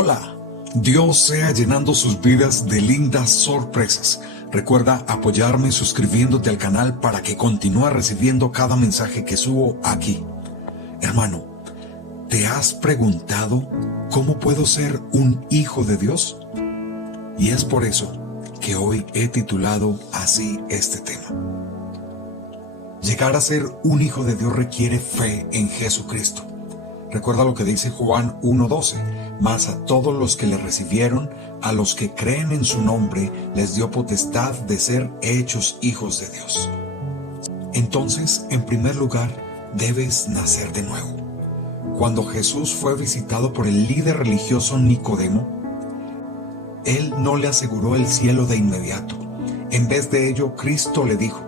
Hola, Dios sea llenando sus vidas de lindas sorpresas. Recuerda apoyarme suscribiéndote al canal para que continúes recibiendo cada mensaje que subo aquí. Hermano, ¿te has preguntado cómo puedo ser un hijo de Dios? Y es por eso que hoy he titulado así este tema. Llegar a ser un hijo de Dios requiere fe en Jesucristo. Recuerda lo que dice Juan 1:12, mas a todos los que le recibieron, a los que creen en su nombre, les dio potestad de ser hechos hijos de Dios. Entonces, en primer lugar, debes nacer de nuevo. Cuando Jesús fue visitado por el líder religioso Nicodemo, él no le aseguró el cielo de inmediato. En vez de ello, Cristo le dijo,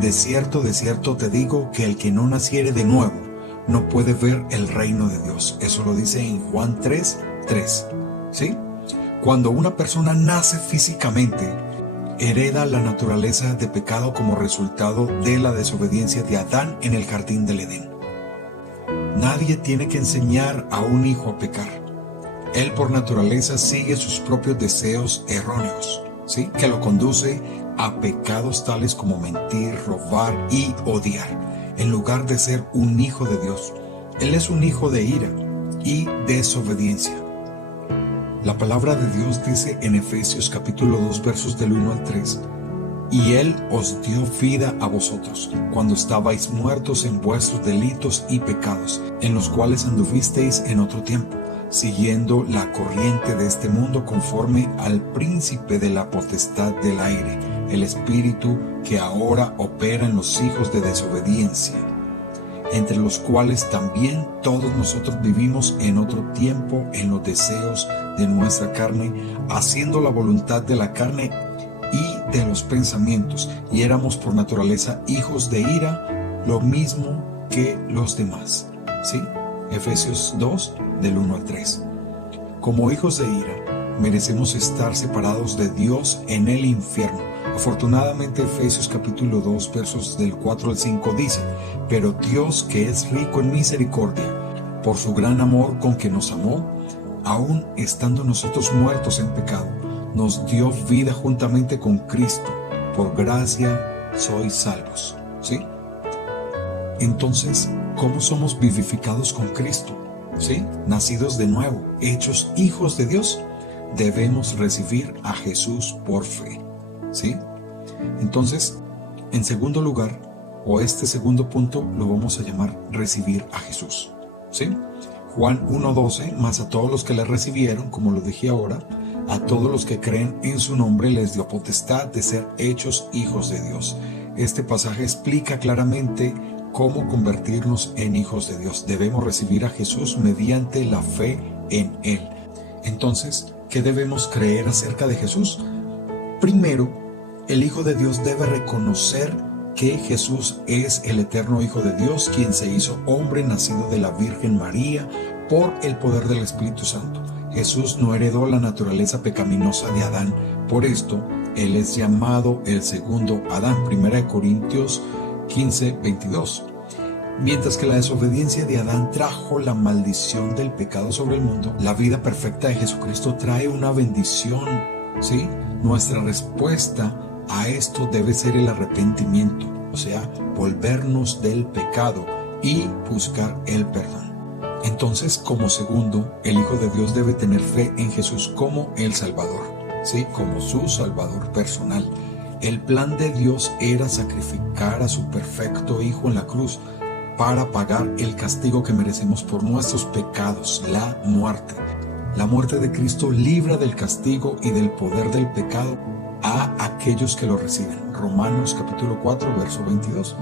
de cierto te digo que el que no naciere de nuevo, no puede ver el reino de Dios. Eso lo dice en Juan 3:3. ¿Sí? Cuando una persona nace físicamente, hereda la naturaleza de pecado como resultado de la desobediencia de Adán en el jardín del Edén. Nadie tiene que enseñar a un hijo a pecar. Él por naturaleza sigue sus propios deseos erróneos, ¿sí? Que lo conduce a pecados tales como mentir, robar y odiar. En lugar de ser un hijo de Dios, él es un hijo de ira y desobediencia. La palabra de Dios dice en Efesios capítulo 2 versos del 1 al 3, y él os dio vida a vosotros, cuando estabais muertos en vuestros delitos y pecados, en los cuales anduvisteis en otro tiempo, siguiendo la corriente de este mundo conforme al príncipe de la potestad del aire, el espíritu que ahora opera en los hijos de desobediencia, entre los cuales también todos nosotros vivimos en otro tiempo en los deseos de nuestra carne, haciendo la voluntad de la carne y de los pensamientos, y éramos por naturaleza hijos de ira, lo mismo que los demás. ¿Sí? Efesios 2, del 1 al 3. Como hijos de ira, merecemos estar separados de Dios en el infierno. Afortunadamente, Efesios capítulo 2, versos del 4 al 5 dice, pero Dios, que es rico en misericordia, por su gran amor con que nos amó, aun estando nosotros muertos en pecado, nos dio vida juntamente con Cristo. Por gracia sois salvos. ¿Sí? Entonces, ¿cómo somos vivificados con Cristo? ¿Sí? Nacidos de nuevo, hechos hijos de Dios, debemos recibir a Jesús por fe. ¿Sí? Entonces, en segundo lugar, o este segundo punto lo vamos a llamar recibir a Jesús. ¿Sí? Juan 1:12, mas a todos los que le recibieron, como lo dije ahora, a todos los que creen en su nombre les dio potestad de ser hechos hijos de Dios. Este pasaje explica claramente cómo convertirnos en hijos de Dios. Debemos recibir a Jesús mediante la fe en Él. Entonces, ¿qué debemos creer acerca de Jesús? Primero, el Hijo de Dios debe reconocer que Jesús es el eterno Hijo de Dios, quien se hizo hombre, nacido de la Virgen María, por el poder del Espíritu Santo. Jesús no heredó la naturaleza pecaminosa de Adán. Por esto, Él es llamado el segundo Adán. 1 Corintios 15:22. Mientras que la desobediencia de Adán trajo la maldición del pecado sobre el mundo, la vida perfecta de Jesucristo trae una bendición. ¿Sí? Nuestra respuesta a esto debe ser el arrepentimiento, o sea, volvernos del pecado y buscar el perdón. Entonces, como segundo, el Hijo de Dios debe tener fe en Jesús como el Salvador, ¿sí? Como su Salvador personal. El plan de Dios era sacrificar a su perfecto Hijo en la cruz para pagar el castigo que merecemos por nuestros pecados, la muerte. La muerte de Cristo libra del castigo y del poder del pecado a aquellos que lo reciben. Romanos capítulo 4, verso 22.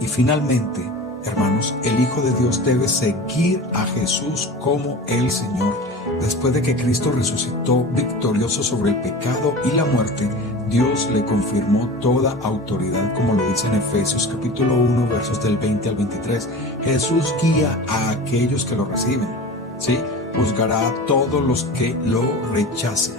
Y finalmente, hermanos, el Hijo de Dios debe seguir a Jesús como el Señor. Después de que Cristo resucitó victorioso sobre el pecado y la muerte, Dios le confirmó toda autoridad, como lo dice en Efesios capítulo 1, versos del 20 al 23. Jesús guía a aquellos que lo reciben, ¿sí? Juzgará a todos los que lo rechacen.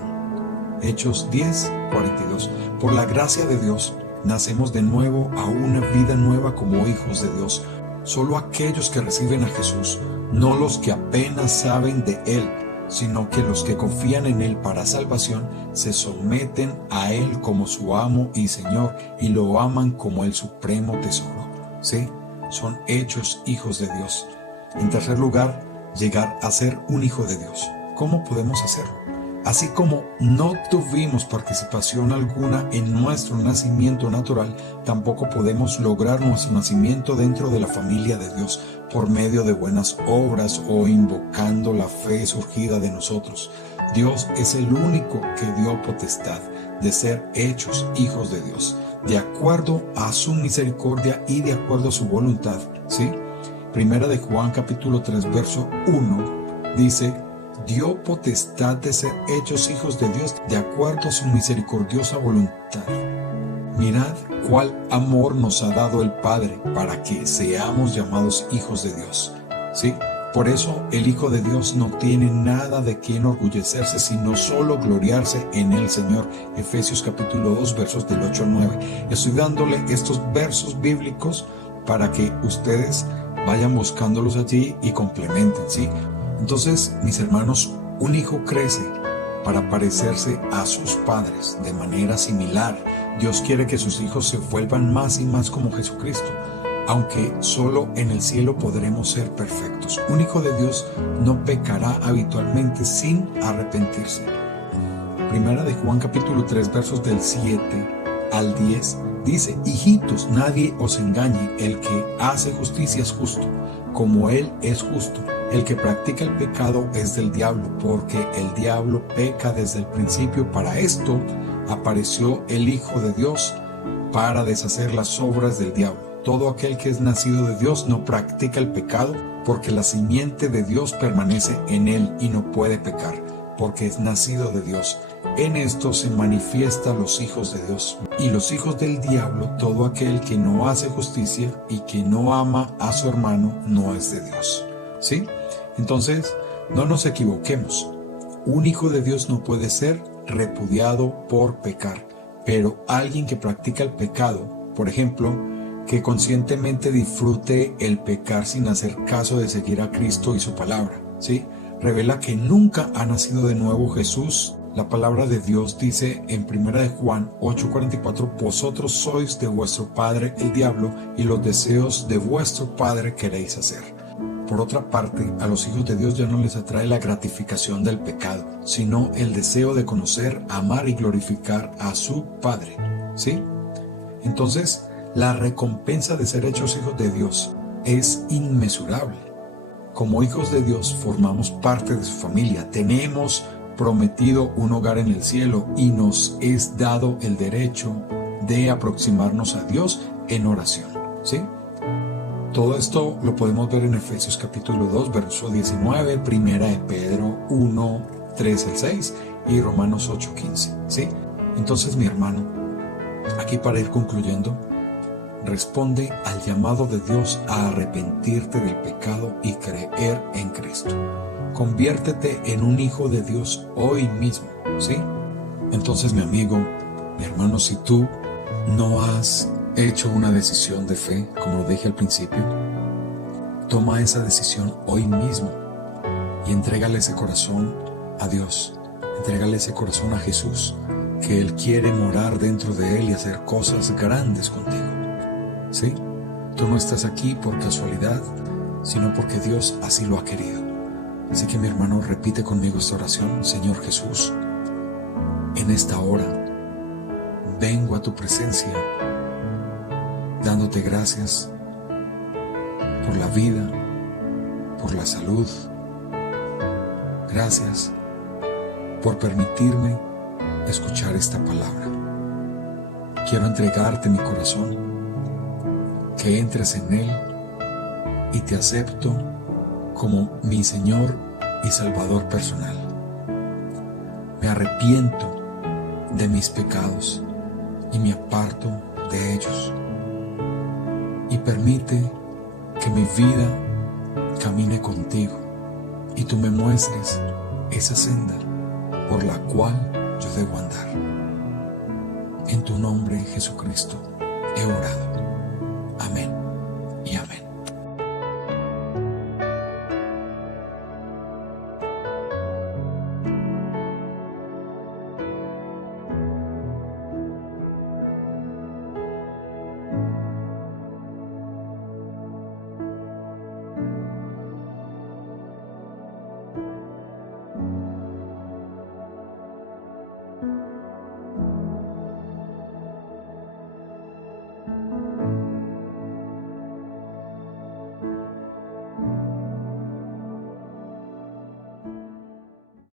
Hechos 10:42. Por la gracia de Dios, nacemos de nuevo a una vida nueva como hijos de Dios. Solo aquellos que reciben a Jesús, no los que apenas saben de Él, sino que los que confían en Él para salvación se someten a Él como su amo y Señor y lo aman como el supremo tesoro. ¿Sí? Son hechos hijos de Dios. En tercer lugar, llegar a ser un hijo de Dios. ¿Cómo podemos hacerlo? Así como no tuvimos participación alguna en nuestro nacimiento natural, tampoco podemos lograr nuestro nacimiento dentro de la familia de Dios por medio de buenas obras o invocando la fe surgida de nosotros. Dios es el único que dio potestad de ser hechos hijos de Dios, de acuerdo a su misericordia y de acuerdo a su voluntad. ¿Sí? Primera de Juan capítulo 3 verso 1 dice: dio potestad de ser hechos hijos de Dios de acuerdo a su misericordiosa voluntad. Mirad cuál amor nos ha dado el Padre para que seamos llamados hijos de Dios. ¿Sí? Por eso el Hijo de Dios no tiene nada de qué enorgullecerse, sino solo gloriarse en el Señor. Efesios capítulo 2 versos del 8 al 9. Estoy dándole estos versos bíblicos para que ustedes vayan buscándolos allí y complementen, ¿sí? Entonces, mis hermanos, un hijo crece para parecerse a sus padres de manera similar. Dios quiere que sus hijos se vuelvan más y más como Jesucristo, aunque solo en el cielo podremos ser perfectos. Un hijo de Dios no pecará habitualmente sin arrepentirse. Primera de Juan capítulo 3 versos del 7 al 10 dice: hijitos, nadie os engañe, el que hace justicia es justo, como Él es justo. El que practica el pecado es del diablo, porque el diablo peca desde el principio. Para esto apareció el Hijo de Dios, para deshacer las obras del diablo. Todo aquel que es nacido de Dios no practica el pecado, porque la simiente de Dios permanece en él y no puede pecar, porque es nacido de Dios. En esto se manifiestan los hijos de Dios y los hijos del diablo. Todo aquel que no hace justicia y que no ama a su hermano no es de Dios. ¿Sí? Entonces, no nos equivoquemos. Un hijo de Dios no puede ser repudiado por pecar, pero alguien que practica el pecado, por ejemplo, que conscientemente disfrute el pecar sin hacer caso de seguir a Cristo y su palabra, ¿sí? Revela que nunca ha nacido de nuevo Jesús. La palabra de Dios dice en 1 de Juan 8:44: vosotros sois de vuestro padre el diablo, y los deseos de vuestro padre queréis hacer. Por otra parte, a los hijos de Dios ya no les atrae la gratificación del pecado, sino el deseo de conocer, amar y glorificar a su Padre. ¿Sí? Entonces, la recompensa de ser hechos hijos de Dios es inmesurable. Como hijos de Dios formamos parte de su familia, tenemos prometido un hogar en el cielo y nos es dado el derecho de aproximarnos a Dios en oración. ¿Sí? Todo esto lo podemos ver en Efesios capítulo 2, verso 19, Primera de Pedro 1, 3 al 6 y Romanos 8, 15. ¿Sí? Entonces, mi hermano, aquí para ir concluyendo, responde al llamado de Dios a arrepentirte del pecado y creer en Cristo. Conviértete en un hijo de Dios hoy mismo, ¿sí? Entonces, mi amigo, mi hermano, si tú no has hecho una decisión de fe, como dije al principio, toma esa decisión hoy mismo y entrégale ese corazón a Dios, entrégale ese corazón a Jesús, que Él quiere morar dentro de Él y hacer cosas grandes contigo. ¿Sí? Tú no estás aquí por casualidad, sino porque Dios así lo ha querido. Así que, mi hermano, repite conmigo esta oración: Señor Jesús, en esta hora vengo a tu presencia dándote gracias por la vida, por la salud. Gracias por permitirme escuchar esta palabra. Quiero entregarte mi corazón, que entres en él y te acepto como mi Señor y Salvador personal. Me arrepiento de mis pecados y me aparto de ellos. Y permite que mi vida camine contigo y tú me muestres esa senda por la cual yo debo andar. En tu nombre, Jesucristo, he orado. Amén y amén.